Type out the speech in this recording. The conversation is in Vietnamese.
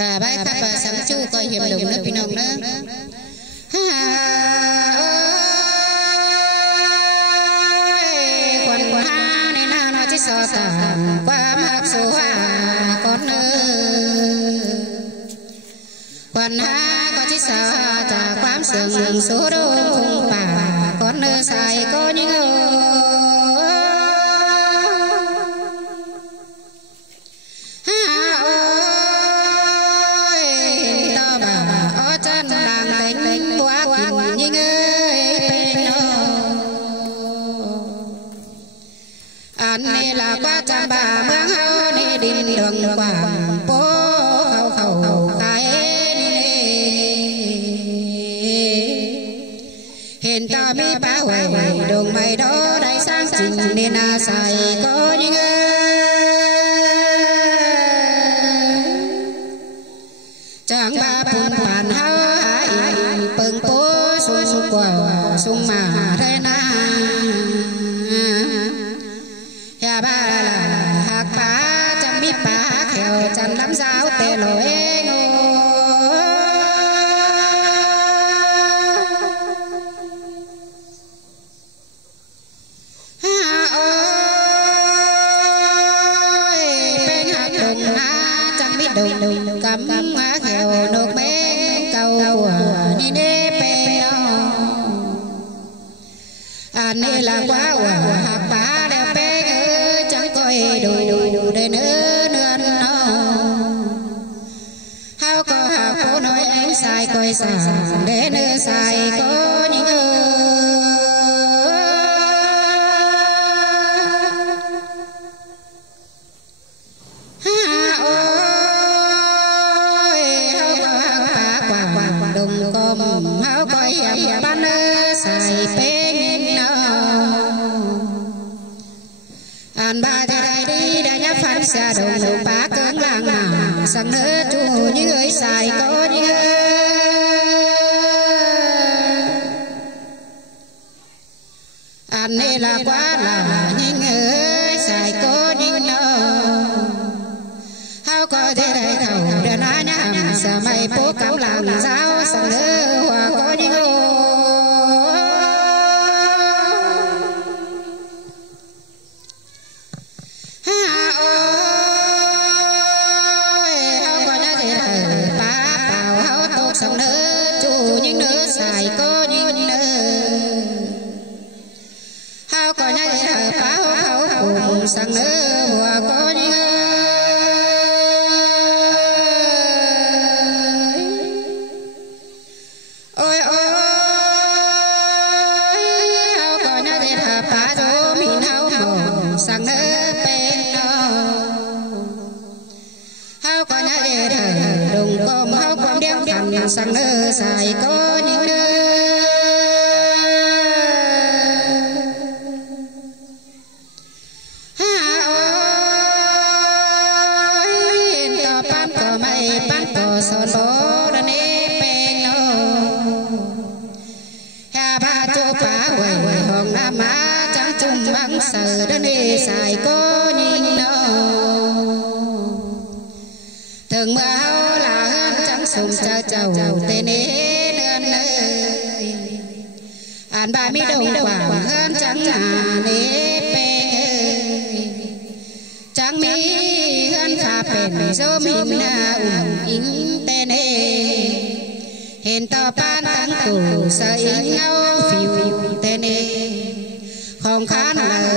bài khắp sắm chu coi hiểm đồng nước pinong nữa quần ha nên nó chỉ so tả qua mặc số con quần ha có chỉ so tả quám sừng số đô không bà con xài có những này là qua cha bà mương hao đi đi đường quảng phố khâu khâu khai hiện ta mi ba huệ đường mày đó đại sang trình nên xài có những chẳng ba phun phản hao hại bưng phố sung sung quả sung mà thế na ba là hạt bá chăm biết bá khéo chăn lắm giáo tê lỗi bên hạt đùng chăm biết đùng cắm khéo nước bên cầu của đi đê bên này là quá hạt bá đeo bên đủ để nữa hao có hao phố nói em sai coi sàng để nữa sai có những hao có hao quả đùng com hao coi em ban sai bên an ba đây đi đã nhấp phán xa đồng bá cứng làng nào sang nữa chú như người xài có như an này là quá là những người xài có như nó hao có thể đại thầu đã ná nhảm xa mày phố cắm làng giáo sang nữa hòa có như sang nữa chú những nữa xài có những nữa hao có nhá để phá hao cùng sang nữa hòa có những ôi ôi hao có nhá để phá cho mình hao mồ sang nữa bên nó hao có nhá để đồng com hao con đeo thằng sang nữa xài có những nơi to pan có mày pan có son bó đàn em bên nó ha ba chỗ phá quầy hồng nam má trắng chung băng sờ đàn em xài có những nó thường mưa hao là hơn trắng sùng cha chầu tên nơn ơi an ba mi đồng quảng hơn trắng nê pe trắng mi hơn pha bền dô mình na in tên hiện to pan tăng tủ sợ in ngâu phiêu tên không khán là